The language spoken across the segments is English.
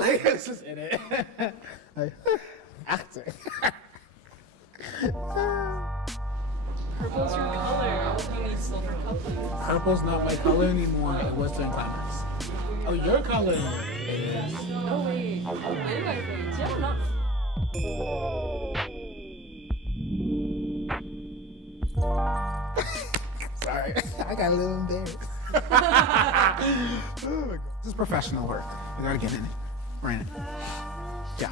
like it's just in it. Like, acting. Purple's your color. You need silver color. Purple's not my color anymore. It was during climax. Oh, your color. No way. Wait, I think. Yeah, not. Sorry, I got a little embarrassed. Oh my God. This is professional work. We gotta get in it. Right. Yeah.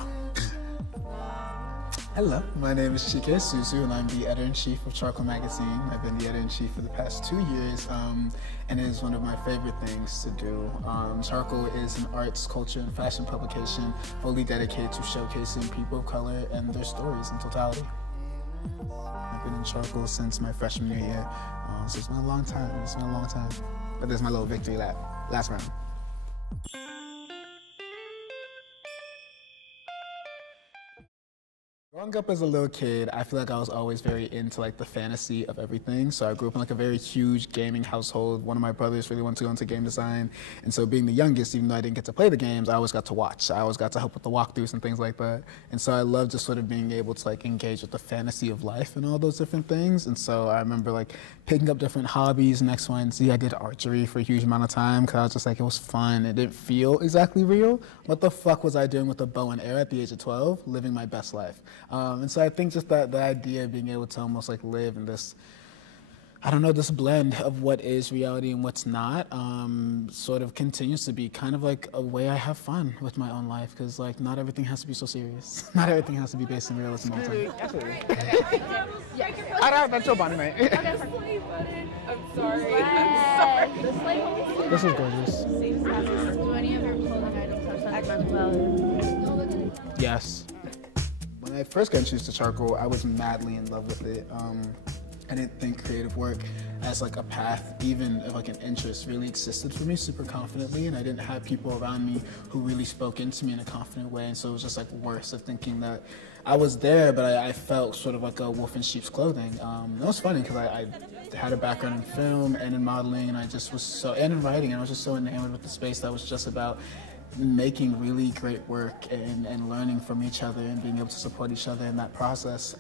Hello, my name is Chike Asuzu, and I'm the editor-in-chief of Charcoal Magazine. I've been the editor-in-chief for the past 2 years, and it is one of my favorite things to do. Charcoal is an arts, culture, and fashion publication fully dedicated to showcasing people of color and their stories in totality. I've been in Charcoal since my freshman year, so it's been a long time. But there's my little victory lap, last round. Growing up as a little kid, I feel like I was always very into like the fantasy of everything. So I grew up in like a very huge gaming household. One of my brothers really wanted to go into game design. And so being the youngest, even though I didn't get to play the games, I always got to watch. I always got to help with the walkthroughs and things like that. And so I love just sort of being able to like engage with the fantasy of life and all those different things. And so I remember like picking up different hobbies and X, Y, and Z. I did archery for a huge amount of time because I was just like, it was fun. It didn't feel exactly real. What the fuck was I doing with a bow and arrow at the age of 12? Living my best life. And so I think just that the idea of being able to almost like live in this, I don't know, this blend of what is reality and what's not, sort of continues to be kind of like a way I have fun with my own life, because like not everything has to be so serious. Not everything has to be based in realism all the time. Absolutely. That's your body, mate. I'm sorry. I'm sorry. This is gorgeous. Do any of your clothing items have sentimental? Yes. When I first got introduced to charcoal, I was madly in love with it. I didn't think creative work as like a path, even of like an interest, really existed for me super confidently, and I didn't have people around me who really spoke into me in a confident way, and so it was just like worse of thinking that I was there, but I felt sort of like a wolf in sheep's clothing. It was funny because I had a background in film and in modeling, and I just was so, and in writing, and I was just so enamored with the space that was just about making really great work and learning from each other and being able to support each other in that process.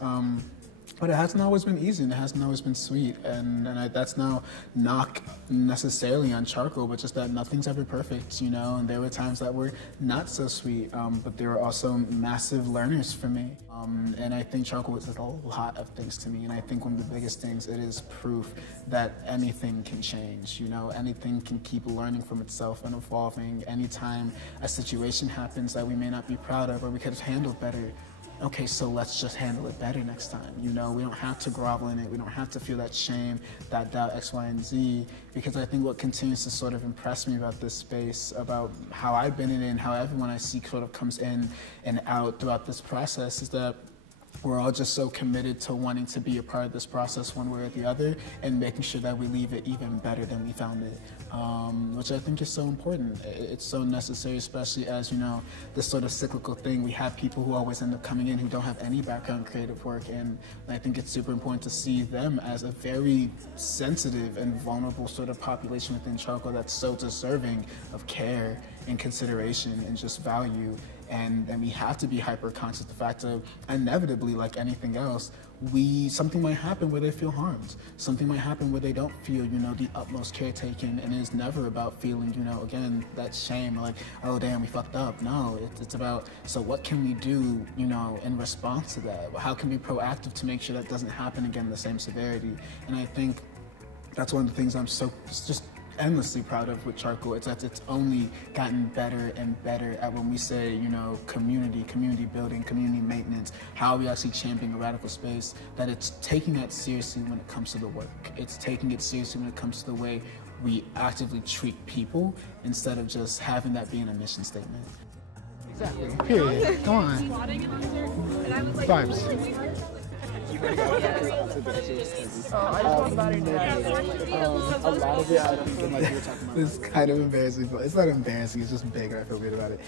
But it hasn't always been easy, and it hasn't always been sweet, and that's now not necessarily on charcoal, but just that nothing's ever perfect, you know, and there were times that were not so sweet, but there were also massive learners for me, and I think charcoal is a lot of things to me, and I think one of the biggest things, it is proof that anything can change, you know, anything can keep learning from itself and evolving. Anytime a situation happens that we may not be proud of or we could have handled better, okay, so let's just handle it better next time. You know, we don't have to grovel in it. We don't have to feel that shame, that doubt, X, Y, and Z, because I think what continues to sort of impress me about this space, about how I've been in it and how everyone I see sort of comes in and out throughout this process, is that we're all just so committed to wanting to be a part of this process one way or the other, and making sure that we leave it even better than we found it, which I think is so important. It's so necessary, especially as, you know, this sort of cyclical thing. We have people who always end up coming in who don't have any background in creative work, and I think it's super important to see them as a very sensitive and vulnerable sort of population within charcoal that's so deserving of care and consideration and just value. And we have to be hyper conscious of the fact that inevitably, like anything else, something might happen where they feel harmed. Something might happen where they don't feel, you know, the utmost care taken, and it's never about feeling, you know, again, that shame, like, oh damn, we fucked up. No, it's about, so what can we do, you know, in response to that? How can we be proactive to make sure that doesn't happen again in the same severity? And I think that's one of the things I'm so just endlessly proud of with charcoal. It's that it's only gotten better and better at when we say, you know, community building, community maintenance, how are we actually championing a radical space, that it's taking that seriously when it comes to the work. It's taking it seriously when it comes to the way we actively treat people, instead of just having that being a mission statement. Exactly. Period. Come on. Vibes. Oh, I just want battery to a lot of it, I don't feel like you were talking about. It's kind of embarrassing, but it's not embarrassing, it's just big and I feel weird about it.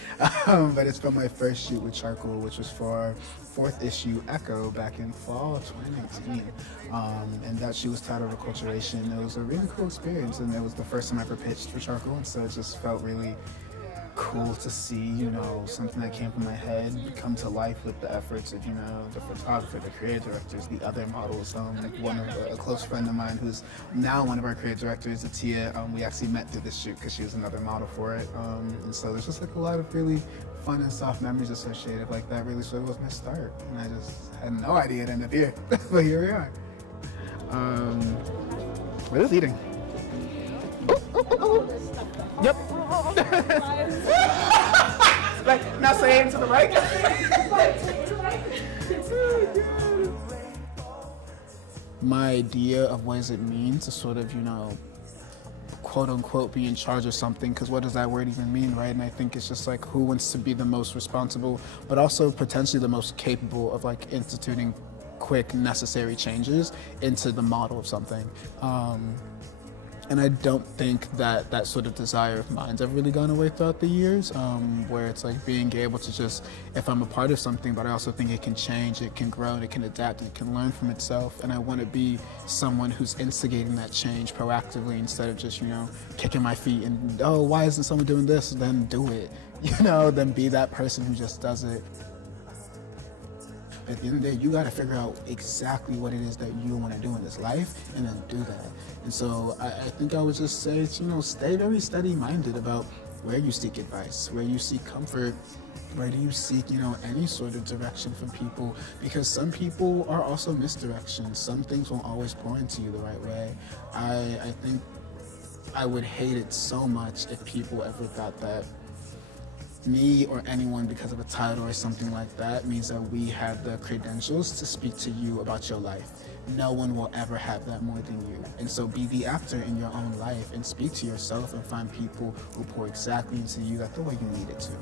But it's from my first shoot with charcoal, which was for our 4th issue Echo back in fall of 2019. And that shoot was titled Acculturation. It was a really cool experience, and it was the first time I ever pitched for charcoal, and so it just felt really cool to see, you know, something that came from my head come to life with the efforts of, you know, the photographer, the creative directors, the other models. A close friend of mine who's now one of our creative directors, Atia, we actually met through this shoot because she was another model for it. And so there's just like a lot of really fun and soft memories associated. Like that really sort of was my start. And I just had no idea it'd end up here, but here we are. What is eating? Yep. Like, now saying to the right. My idea of what does it mean to sort of, you know, quote unquote be in charge of something, because what does that word even mean, right? And I think it's just like who wants to be the most responsible, but also potentially the most capable of like instituting quick, necessary changes into the model of something. And I don't think that that sort of desire of mine's ever really gone away throughout the years, where it's like being able to just, if I'm a part of something, but I also think it can change, it can grow, and it can adapt, and it can learn from itself. And I want to be someone who's instigating that change proactively instead of just, you know, kicking my feet and, oh, why isn't someone doing this? Then do it, you know, then be that person who just does it. At the end of the day, you got to figure out exactly what it is that you want to do in this life and then do that. And so I think I would just say, you know, stay very steady-minded about where you seek advice, where you seek comfort, where do you seek, you know, any sort of direction from people, because some people are also misdirections. Some things won't always pour into you the right way. I think I would hate it so much if people ever thought that me or anyone, because of a title or something like that, means that we have the credentials to speak to you about your life. No one will ever have that more than you. And so be the actor in your own life and speak to yourself and find people who pour exactly into you the way you need it to.